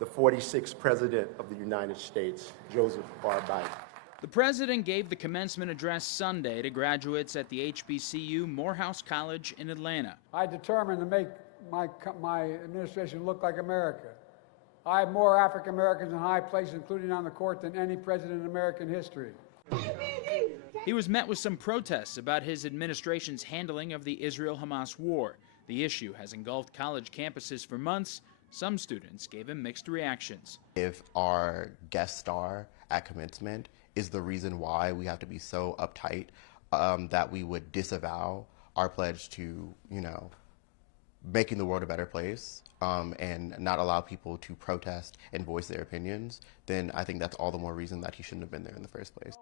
the 46th President of the United States, Joseph R. Biden. The president gave the commencement address Sunday to graduates at the HBCU Morehouse College in Atlanta. I determined to make my administration look like America. I have more African Americans in high places, including on the court, than any president in American history. He was met with some protests about his administration's handling of the Israel-Hamas war. The issue has engulfed college campuses for months. Some students gave him mixed reactions. If our guest star at commencement is the reason why we have to be so uptight that we would disavow our pledge to, making the world a better place and not allow people to protest and voice their opinions, then I think that's all the more reason that he shouldn't have been there in the first place.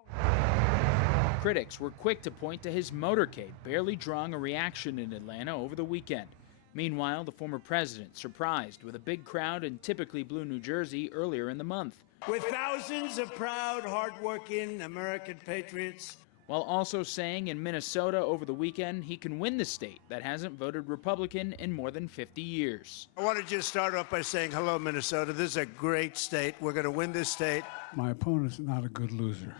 Critics were quick to point to his motorcade, barely drawing a reaction in Atlanta over the weekend. Meanwhile, the former president surprised with a big crowd in typically blue New Jersey earlier in the month. With thousands of proud, hard-working American patriots. While also saying in Minnesota over the weekend he can win the state that hasn't voted Republican in more than 50 years. I want to just start off by saying hello, Minnesota. This is a great state. We're going to win this state. My opponent's not a good loser,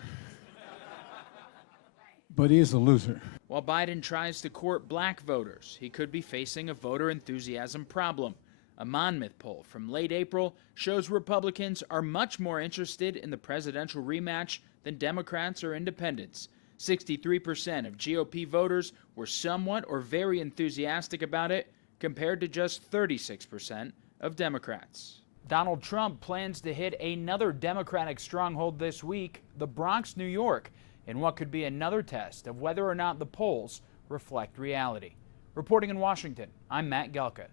but he is a loser. While Biden tries to court black voters, he could be facing a voter enthusiasm problem. A Monmouth poll from late April shows Republicans are much more interested in the presidential rematch than Democrats or independents. 63% of GOP voters were somewhat or very enthusiastic about it, compared to just 36% of Democrats. Donald Trump plans to hit another Democratic stronghold this week, the Bronx, New York, in what could be another test of whether or not the polls reflect reality. Reporting in Washington, I'm Matt Gelka.